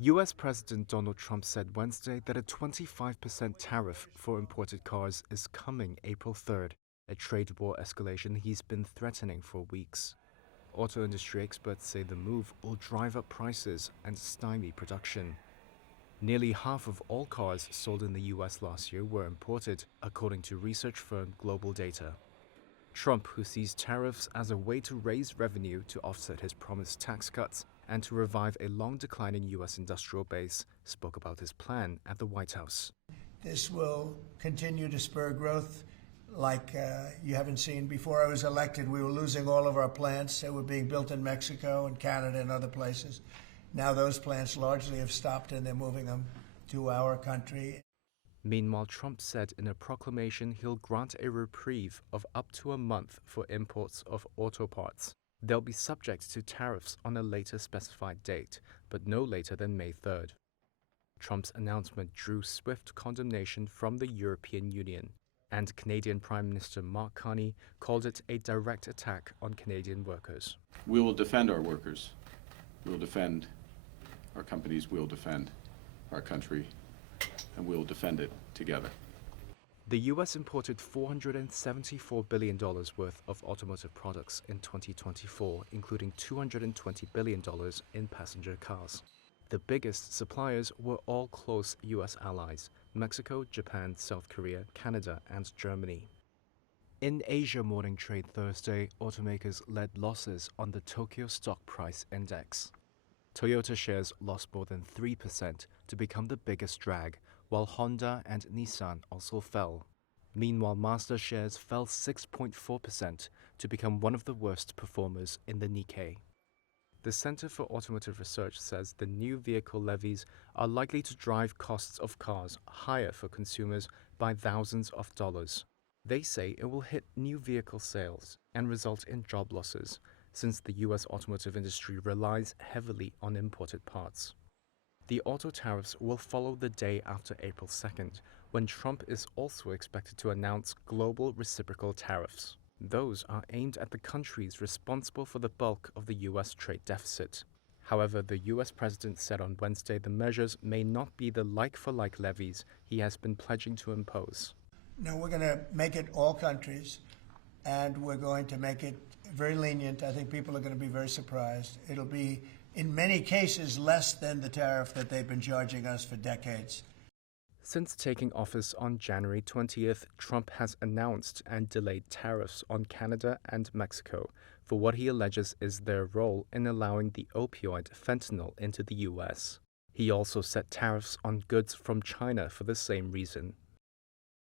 US President Donald Trump said Wednesday that a 25% tariff for imported cars is coming April 3rd, a trade war escalation he's been threatening for weeks. Auto industry experts say the move will drive up prices and stymie production. Nearly half of all cars sold in the US last year were imported, according to research firm Global Data. Trump, who sees tariffs as a way to raise revenue to offset his promised tax cuts and to revive a long-declining U.S. industrial base, spoke about his plan at the White House. This will continue to spur growth like you haven't seen. Before I was elected, we were losing all of our plants that were being built in Mexico and Canada and other places. Now those plants largely have stopped and they're moving them to our country. Meanwhile, Trump said in a proclamation he'll grant a reprieve of up to a month for imports of auto parts. They'll be subject to tariffs on a later specified date, but no later than May 3rd. Trump's announcement drew swift condemnation from the European Union, and Canadian Prime Minister Mark Carney called it a direct attack on Canadian workers. We will defend our workers. We will defend our companies. We will defend our country. And we will defend it together. The U.S. imported $474 billion worth of automotive products in 2024, including $220 billion in passenger cars. The biggest suppliers were all close U.S. allies: Mexico, Japan, South Korea, Canada, and Germany. In Asia morning trade Thursday, automakers led losses on the Tokyo Stock Price Index. Toyota shares lost more than 3% to become the biggest drag, while Honda and Nissan also fell. Meanwhile, Mazda shares fell 6.4% to become one of the worst performers in the Nikkei. The Center for Automotive Research says the new vehicle levies are likely to drive costs of cars higher for consumers by thousands of dollars. They say it will hit new vehicle sales and result in job losses, since the U.S. automotive industry relies heavily on imported parts. The auto tariffs will follow the day after April 2nd, when Trump is also expected to announce global reciprocal tariffs. Those are aimed at the countries responsible for the bulk of the U.S. trade deficit. However, the U.S. president said on Wednesday the measures may not be the like-for-like levies he has been pledging to impose. No, we're going to make it all countries, and we're going to make it very lenient. I think people are going to be very surprised. It'll be, in many cases, less than the tariff that they've been charging us for decades. Since taking office on January 20th, Trump has announced and delayed tariffs on Canada and Mexico for what he alleges is their role in allowing the opioid fentanyl into the U.S. He also set tariffs on goods from China for the same reason.